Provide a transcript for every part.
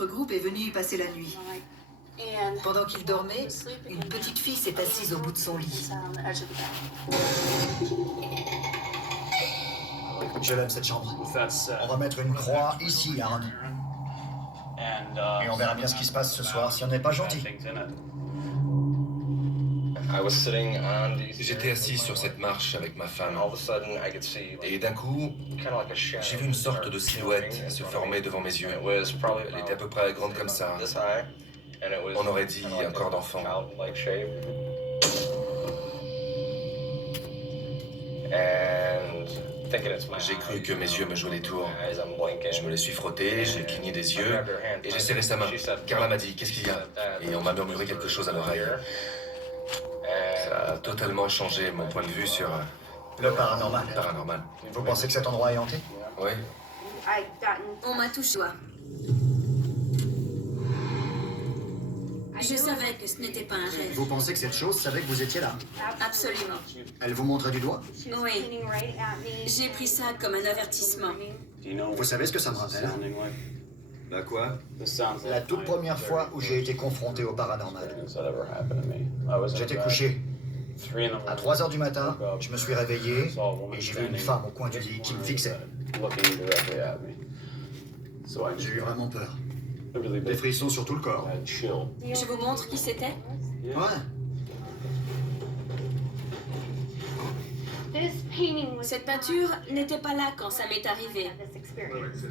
Notre groupe est venu y passer la nuit. Pendant qu'il dormait, une petite fille s'est assise au bout de son lit. Je l'aime cette chambre. On va mettre une croix ici, Aaron. Et on verra bien ce qui se passe ce soir si on n'est pas gentil. J'étais assis sur cette marche avec ma femme. Et d'un coup, j'ai vu une sorte de silhouette se former devant mes yeux. Elle était à peu près grande comme ça. On aurait dit un corps d'enfant. J'ai cru que mes yeux me jouaient des tours. Je me les suis frottés, j'ai cligné des yeux et j'ai serré sa main. Carla m'a dit « Qu'est-ce qu'il y a ?» Et on m'a murmuré quelque chose à l'oreille. Ça a totalement changé mon point de vue sur Le paranormal. paranormal. Vous pensez que cet endroit est hanté? Oui. On m'a touché. Je savais que ce n'était pas un rêve. Vous pensez que cette chose savait que vous étiez là? Absolument. Elle vous montrait du doigt? Oui. J'ai pris ça comme un avertissement. Vous savez ce que ça me rappelle? Bah quoi? La toute première fois où j'ai été confronté au paranormal. J'étais couché. À 3 heures du matin, je me suis réveillé et j'ai vu une femme au coin du lit qui me fixait. J'ai eu vraiment peur. Des frissons sur tout le corps. Je vous montre qui c'était? Ouais. Cette peinture n'était pas là quand ça m'est arrivé.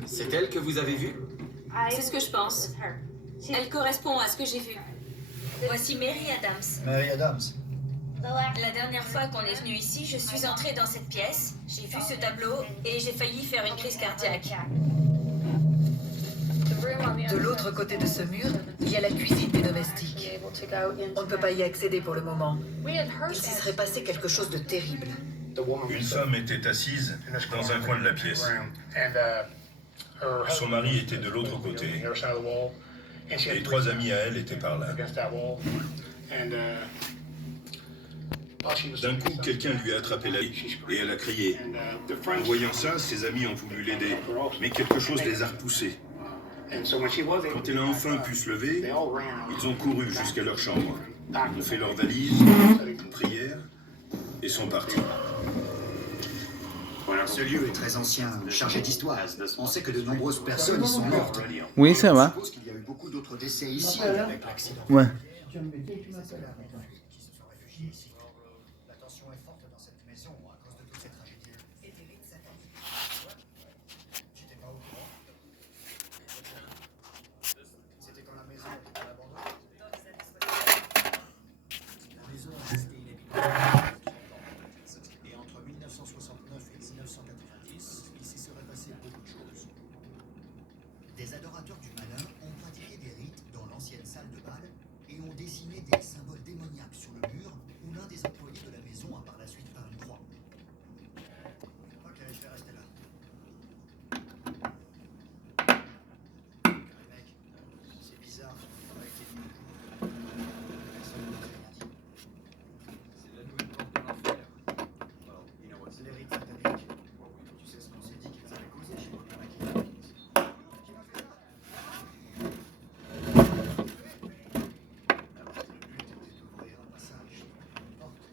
C'est elle que vous avez vue? C'est ce que je pense. Elle correspond à ce que j'ai vu. Voici Mary Adams. Mary Adams. La dernière fois qu'on est venu ici, je suis entrée dans cette pièce, j'ai vu ce tableau et j'ai failli faire une crise cardiaque. De l'autre côté de ce mur, il y a la cuisine des domestiques. On ne peut pas y accéder pour le moment. Il s'y serait passé quelque chose de terrible. Une femme était assise dans un coin de la pièce. Son mari était de l'autre côté. Et 3 amis à elle étaient par là. D'un coup, quelqu'un lui a attrapé la ligne et elle a crié. En voyant ça, ses amis ont voulu l'aider, mais quelque chose les a repoussés. Quand elle a enfin pu se lever, ils ont couru jusqu'à leur chambre. Ils ont fait leurs valises, une prière et sont partis. Ce lieu est très ancien, chargé d'histoire. On sait que de nombreuses personnes y sont mortes. Oui, ça va. Je suppose qu'il y a eu beaucoup d'autres décès ici avec l'accident. Ouais. Qui se sont réfugiés ici. La tension est forte dans cette maison à cause de toutes ces tragédies. Et des rites sataniques. J'étais pas au courant. C'était quand la maison était à l'abandon. La maison a resté inhabitable. Et entre 1969 et 1990, il s'y serait passé beaucoup de choses. Des adorateurs du malin ont pratiqué des rites dans l'ancienne salle de bal et ont dessiné des symboles démoniaques sur le mur où l'un des employés de la maison a par la suite peint une croix. Ok, je vais rester là. Les mecs, c'est bizarre, on a été mis. Personne ne nous a rien dit. C'est la nouvelle porte de l'enfer. C'est les rites sataniques. Tu sais ce qu'on s'est dit qu'ils avaient causé chez Bobby McKee. Qui m'a fait ça? Le but était d'ouvrir un passage, une porte.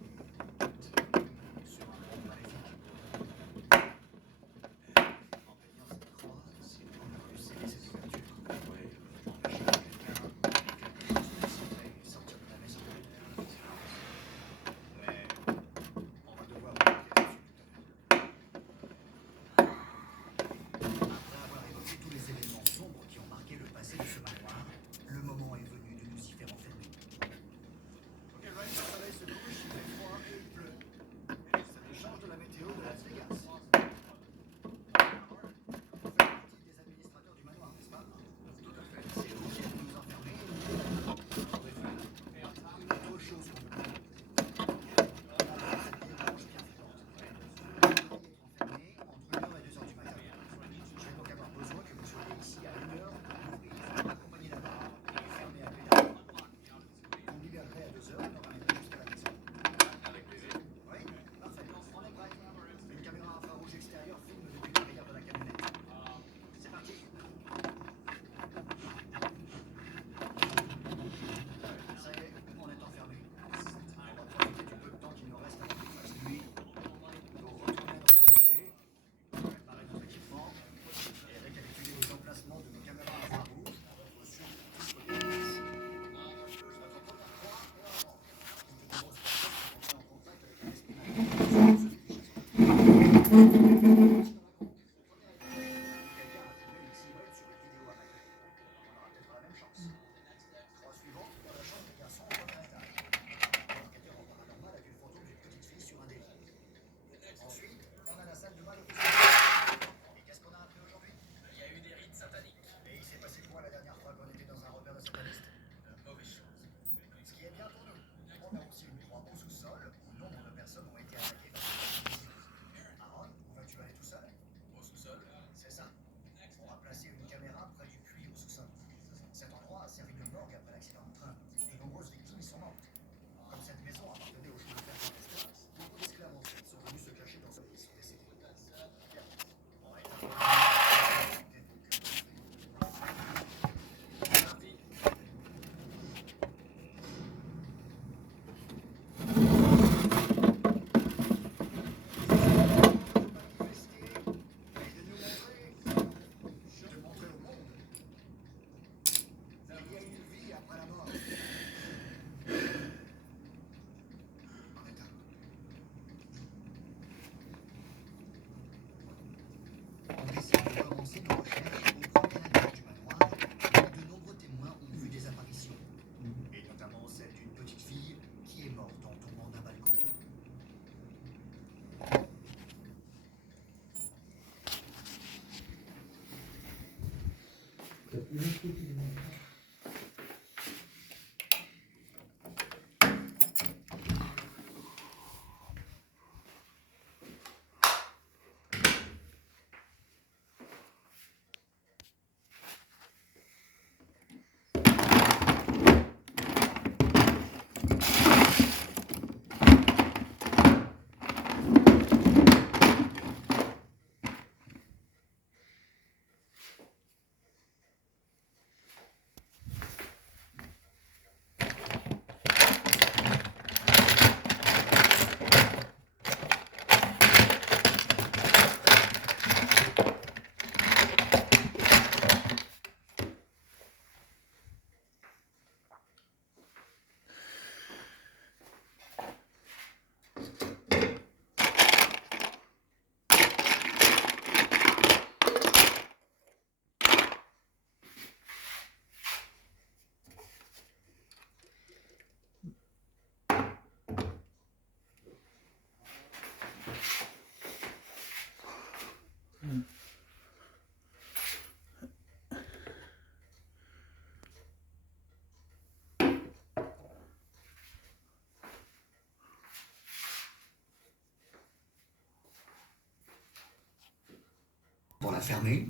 Pour la fermer,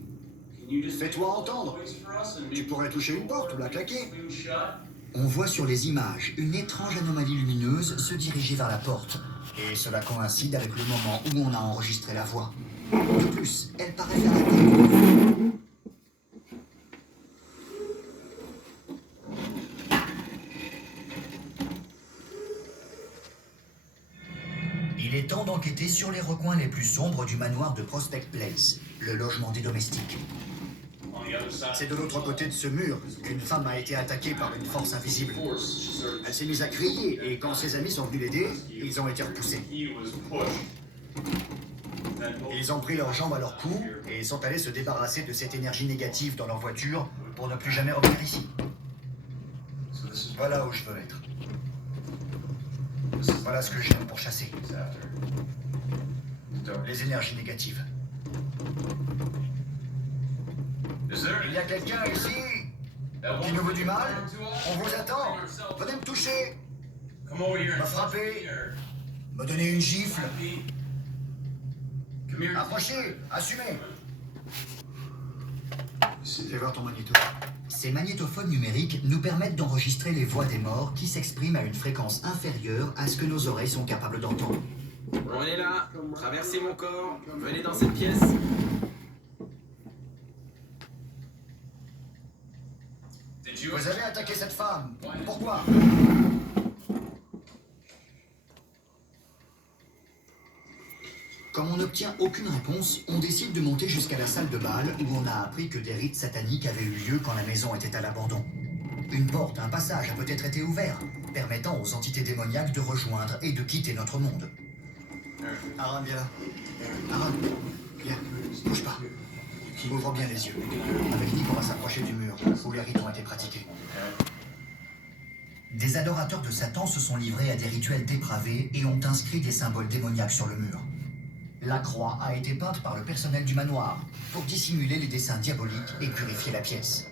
fais-toi entendre. Tu pourrais toucher une porte ou la claquer. On voit sur les images une étrange anomalie lumineuse se diriger vers la porte. Et cela coïncide avec le moment où on a enregistré la voix. De plus, elle paraît faire la tête. Il est temps d'enquêter sur les recoins les plus sombres du manoir de Prospect Place, le logement des domestiques. C'est de l'autre côté de ce mur qu'une femme a été attaquée par une force invisible. Elle s'est mise à crier et quand ses amis sont venus l'aider, ils ont été repoussés. Ils ont pris leurs jambes à leur cou et sont allés se débarrasser de cette énergie négative dans leur voiture pour ne plus jamais revenir ici. Voilà où je veux être. Voilà ce que je viens pour chasser. Les énergies négatives. Il y a quelqu'un ici qui nous veut du mal? On vous attend. Venez me toucher. Me frapper. Me donner une gifle. Approchez. Assumez. Fais voir ton magnéto. Ces magnétophones numériques nous permettent d'enregistrer les voix des morts qui s'expriment à une fréquence inférieure à ce que nos oreilles sont capables d'entendre. On est là, traversez mon corps, venez dans cette pièce. Vous avez attaqué cette femme. Pourquoi? Comme on n'obtient aucune réponse, on décide de monter jusqu'à la salle de bal où on a appris que des rites sataniques avaient eu lieu quand la maison était à l'abandon. Une porte, un passage a peut-être été ouvert, permettant aux entités démoniaques de rejoindre et de quitter notre monde. Aaron, viens là. Aaron, viens. Bouge pas. Ouvre bien les yeux. Avec Nick, on va s'approcher du mur où les rites ont été pratiqués. Des adorateurs de Satan se sont livrés à des rituels dépravés et ont inscrit des symboles démoniaques sur le mur. La croix a été peinte par le personnel du manoir pour dissimuler les dessins diaboliques et purifier la pièce.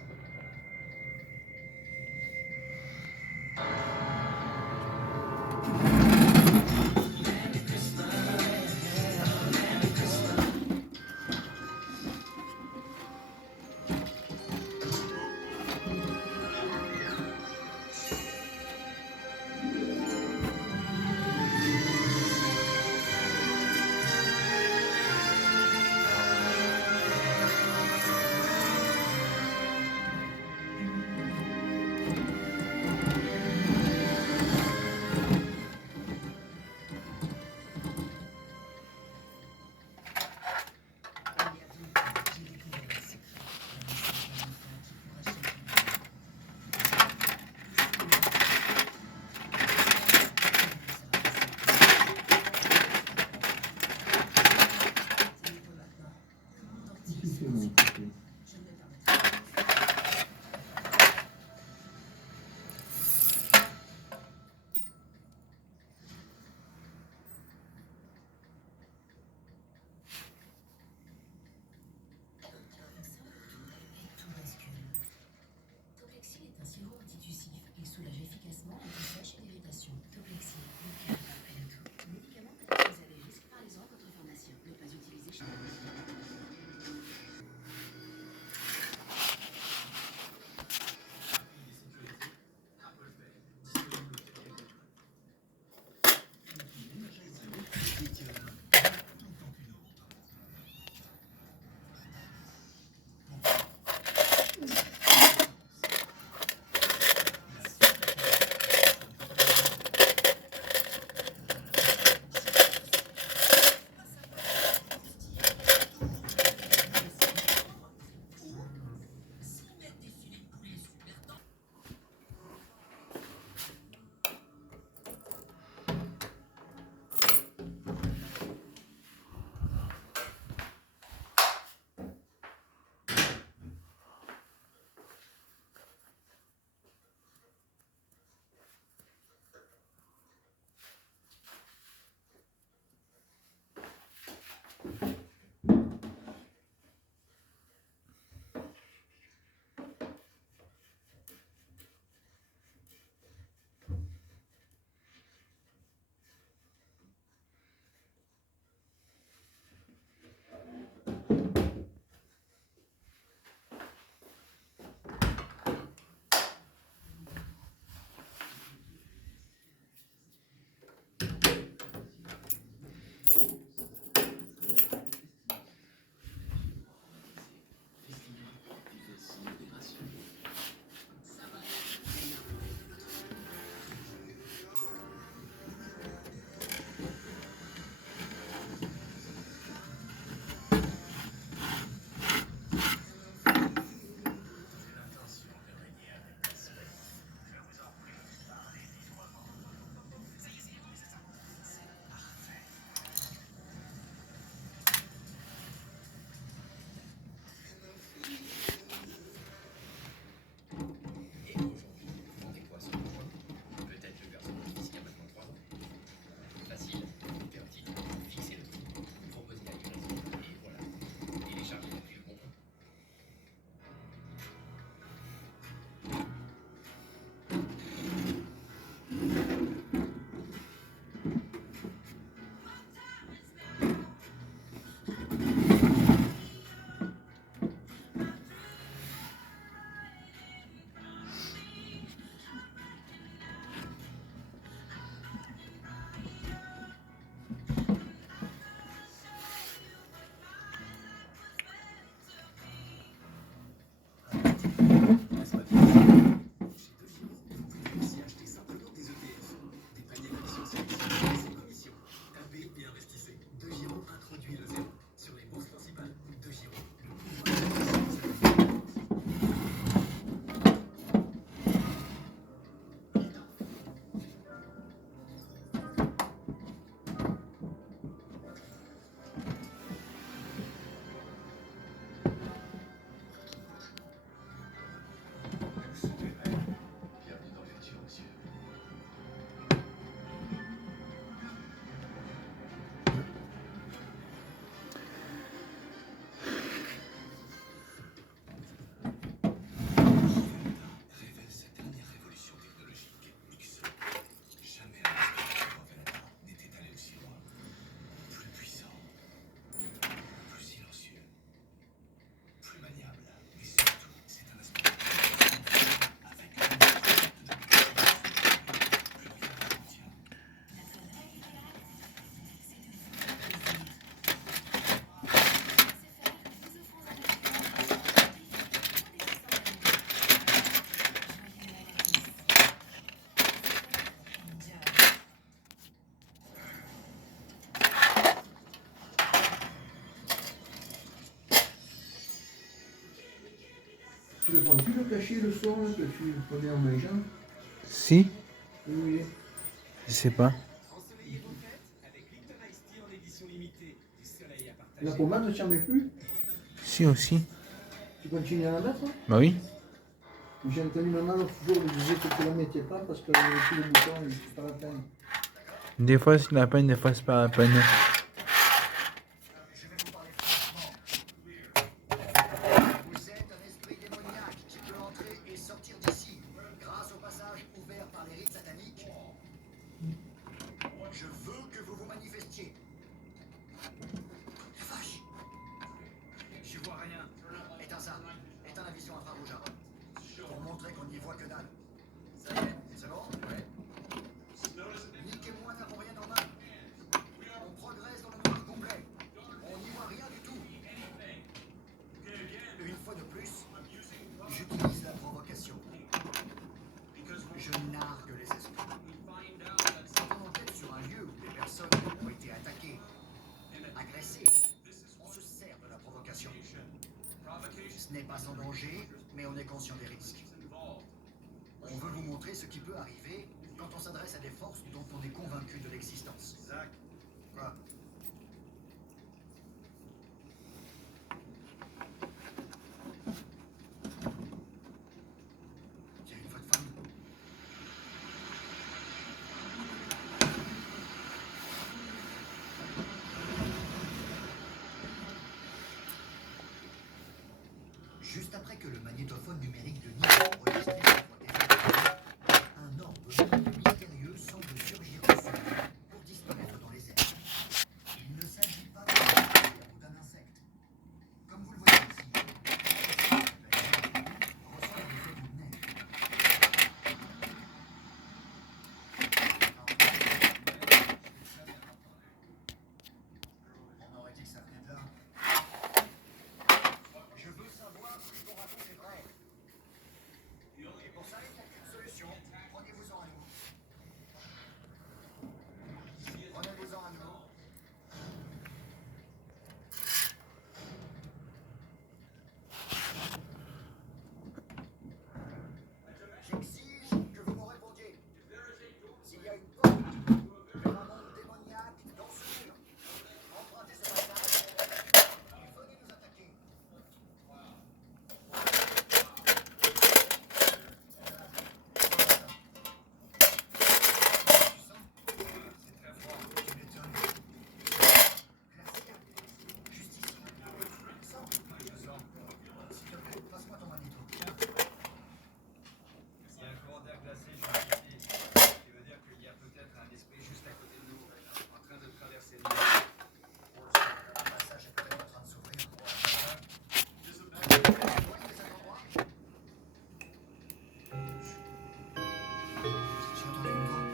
chier le son là, que tu prenais en mangeant? Si, Oui. je sais pas. La pommade, tu n'en mets plus? Si aussi. Tu continues à la mettre? Bah oui. J'ai entendu maman l'autre jour, elle disait que tu ne la mettais pas parce qu'elle avait plus le bouton, et c'est pas la peine. Des fois c'est la peine, des fois c'est pas la peine. Vous êtes un esprit démoniaque qui peut entrer et sortir d'ici grâce au passage ouvert par les rites sataniques. Je veux que vous vous manifestiez. Vache. Je vois rien. Éteins ça. Éteins la vision infrarouge. Pour montrer qu'on n'y voit que dalle. Ça y est, c'est bon? Ouais. Nick et moi n'avons rien en main. On progresse dans le noir complet. On n'y voit rien du tout. Une fois de plus, j'utilise la provocation. Je nargue les esprits. Quand on enquête sur un lieu où des personnes ont été attaquées, agressées, on se sert de la provocation. Ce n'est pas sans danger, mais on est conscient des risques. On veut vous montrer ce qui peut arriver quand on s'adresse à des forces dont on est convaincu de l'existence. Quoi? Il y a une voix de femme. Juste après que le magnétophone numérique de Nick a enregistré la voix des un orbe mystérieux semble surgir du sol pour disparaître dans les airs. Il ne s'agit pas d'un oiseau ou d'un insecte. Comme vous le voyez ici, ressemble à des flocons de neige. On aurait dit que ça venait de là. Je veux savoir si ton raconte est vrai. Et pour ça, il n'y a qu'une solution. Prenez-vous-en à nous. Prenez-vous-en à nous. J'exige que vous me répondiez. S'il y a une porte vers un monde démoniaque dans ce mur, empruntez ce passage et venez nous attaquer. S'il te plaît, passe-moi ton magnéto. Il y a un courant d'air glacé juste ici, ce qui veut dire qu'il y a peut-être un esprit juste à côté de nous, en train de traverser le mur. Le passage est peut-être en train de s'ouvrir. Tu vois des endroits? J'ai entendu une voix.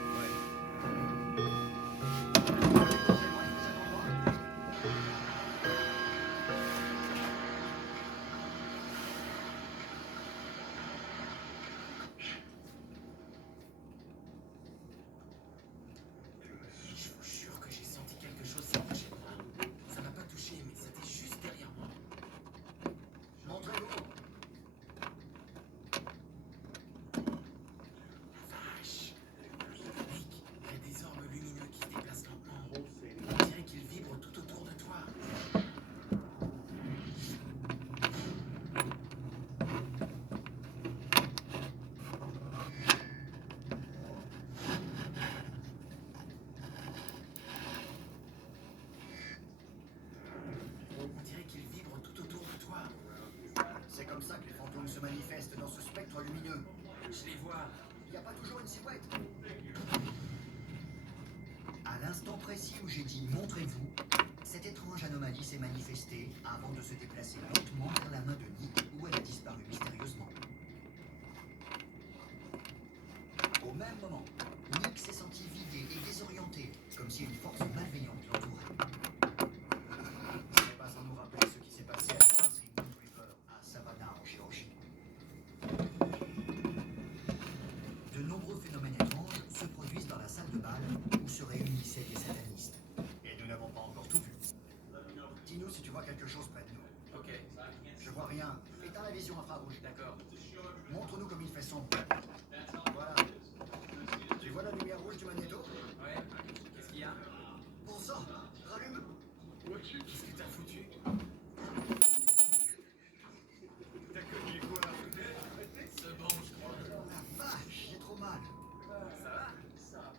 Je vous jure que j'ai senti quelque chose s'approcher de moi. Ça m'a pas touché, mais c'était juste derrière moi. Montrez-vous. Vache. Nick, il y a des orbes lumineux qui se déplacent lentement. On dirait qu'ils vibrent tout autour de toi. On dirait qu'ils vibrent tout autour de toi. C'est comme ça que les fantômes se manifestent dans ce spectre lumineux. Je les vois. Il n'y a pas toujours une silhouette. À l'instant précis où j'ai dit montrez-vous, cette étrange anomalie s'est manifestée avant de se déplacer lentement vers la main de Nick où elle a disparu mystérieusement. Au même moment, Nick s'est senti vidé et désorienté, comme si une force malveillante l'entourait. Ce n'est pas sans nous rappeler ce qui s'est passé à la brasserie Moon River à Savannah en Géorgie. De nombreux phénomènes étranges se produisent dans la salle de bal où se réunissaient des satanistes. Et nous n'avons pas encore tout vu. Dis-nous si tu vois quelque chose près de nous. Ok, Je vois rien. Éteins la vision infrarouge. d'accord. Montre ensemble. Voilà. Tu vois la lumière rouge du magnéto? Ouais. Qu'est-ce qu'il y a? Bon sang, rallume. Qu'est-ce que t'as foutu? T'as connu quoi? Ce bon, je crois. La vache, j'ai trop mal. Ça va?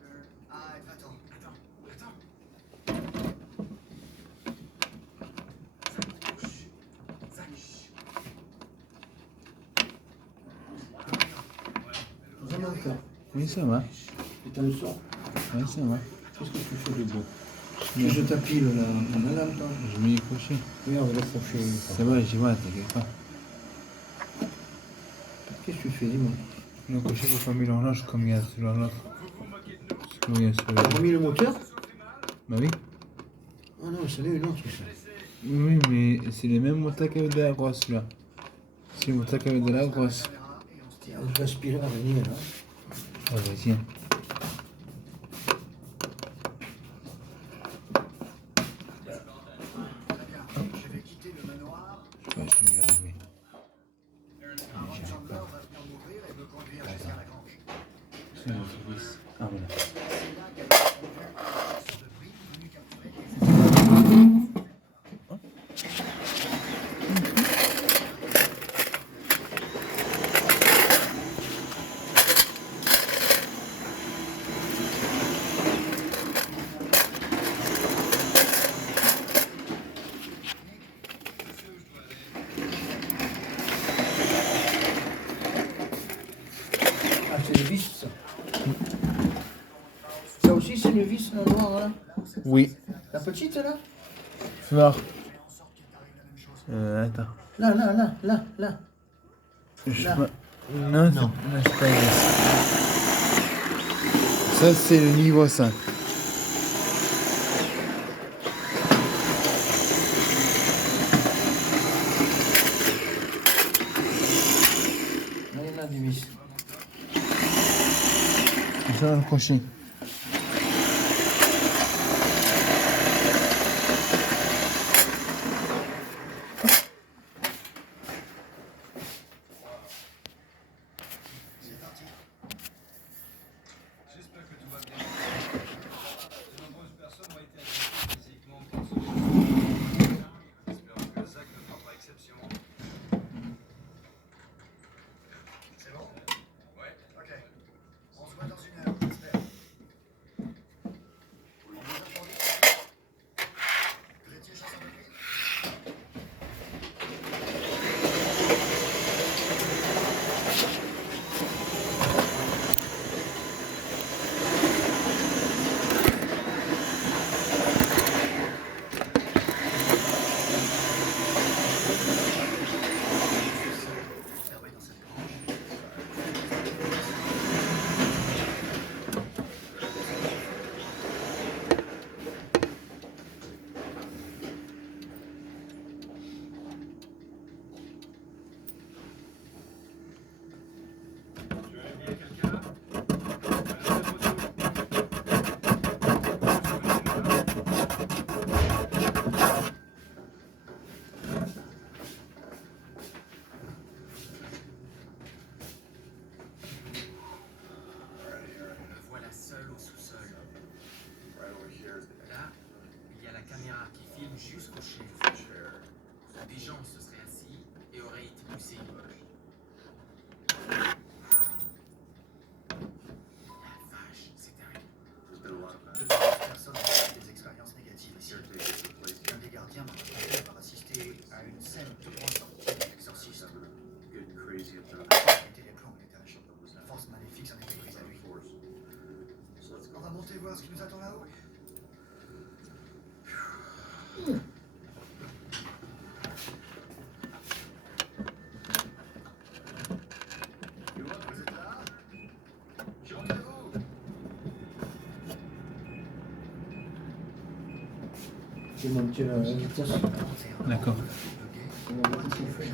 Ah, va-t'en. Attends. Zach. Ça va encore. Oui, ça va. Et t'as le son? Oui, ça va. Qu'est-ce que tu fais de beau? Je t'appile là, on a l'âme, toi. Je m'y ai couché. Oui, on va laisser coucher. Ça va, j'y vois, t'inquiète pas. Qu'est-ce que tu fais, dis-moi? Le coucher pour pas mis l'horloge comme il y a sur l'autre. Comme il y a sur T'as le... remis le moteur? Bah oui. Ah non, c'est une autre, ça. Oui, mais c'est les mêmes moteurs qu'avec de la grosse, là. C'est les moteurs qu'avec de la grosse. Je vais aspirer à venir, là. Ah, vas-y. Je vais quitter le manoir. Ouais, je regarde, oui. Aaron Chandler va venir m'ouvrir et me conduire jusqu'à la grange. C'est le service. Ah, voilà. C'est là qu'elle m'a convaincu que sur de prix venu capturer les Ah, c'est le vis, ça. Ça aussi, c'est le vis, là, noir, là? Oui. La petite, là? Flore. Attends. Là. Je Là. pas... Non, non, c'est pas une. Ça, c'est le niveau 5. Là, il y en a du vis. C'est ça, le crochet. J'espère que tout va bien. De nombreuses personnes ont été agressées physiquement par ce genre. Espérons que Zach ne fera pas exception. C'est bon? Ouais. Ok. On se voit dans une heure, j'espère. On vous a entendu? Vous étiez chasseur de nuit? Observez dans cette grange. Tu veux bien quelqu'un? Voilà le photo. Me voilà seul au sous-sol. Là, il y a la caméra qui filme jusqu'au chef. Des gens se seraient assis et auraient été poussés. La vache, c'est dingue. De nombreuses personnes ont eu des expériences négatives ici. Un des gardiens m'a raconté avoir assisté à une scène de grande sortie de l'exorciste. Péter les plombs au étage. La force maléfique s'en était prise à lui. On va monter voir ce qui nous attend là-haut. Vous êtes là? Chantez-vous! J'ai monté la vitesse. D'accord. On va voir ce qu'il fait.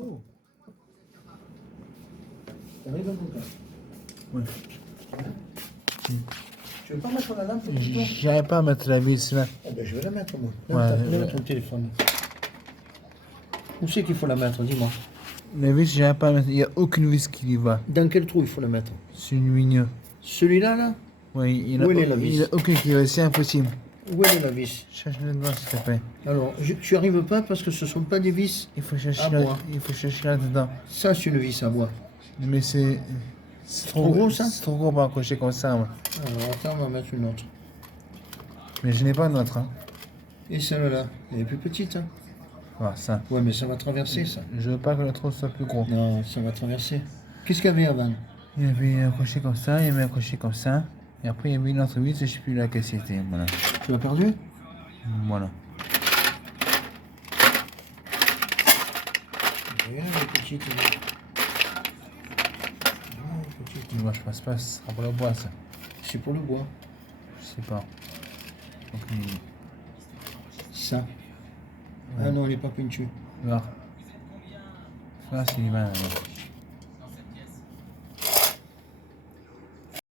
Oh. T'arrives à mon cas? Ouais. Tu veux pas mettre la lampe plutôt? J'arrive pas à mettre la vis là. Ah ben, je vais la mettre, moi. Ouais, Mets ouais. ton téléphone. Où c'est qu'il faut la mettre, dis-moi. La vis, j'arrive pas à mettre. Il n'y a aucune vis qui y va. Dans quel trou il faut la mettre? C'est une milieu. Celui-là, là? Oui, il Où est la vis? n'y a aucune qui va. C'est impossible. Où est la vis? Cherche-le dedans, s'il te plaît. Alors, tu arrives pas parce que ce sont pas des vis Il faut chercher à bois. il faut chercher là-dedans. Ça, c'est une vis à bois. Mais c'est trop gros, ça? C'est trop gros pour accrocher comme ça, moi. Alors, attends, on va mettre une autre. Mais je n'ai pas d'autre, hein. Et celle-là, elle est plus petite, hein? Voilà, ça. Ouais, mais ça va traverser, ça. Je veux pas que le trou soit plus gros. Non, ça va traverser. Qu'est-ce qu'il y avait avant? Il y avait un crochet comme ça, il y avait un crochet comme ça. Et après, il y avait une autre vis, je ne sais plus laquelle c'était. Voilà. Tu l'as perdu? Voilà. Regarde, elle est petite. Moi, je pense pas, ce sera pour le bois, ça. C'est pour le bois. Je sais pas. Donc, Ça. Ouais. Ah non, elle n'est pas peintue. voir. Ça, c'est l'hiver, alors.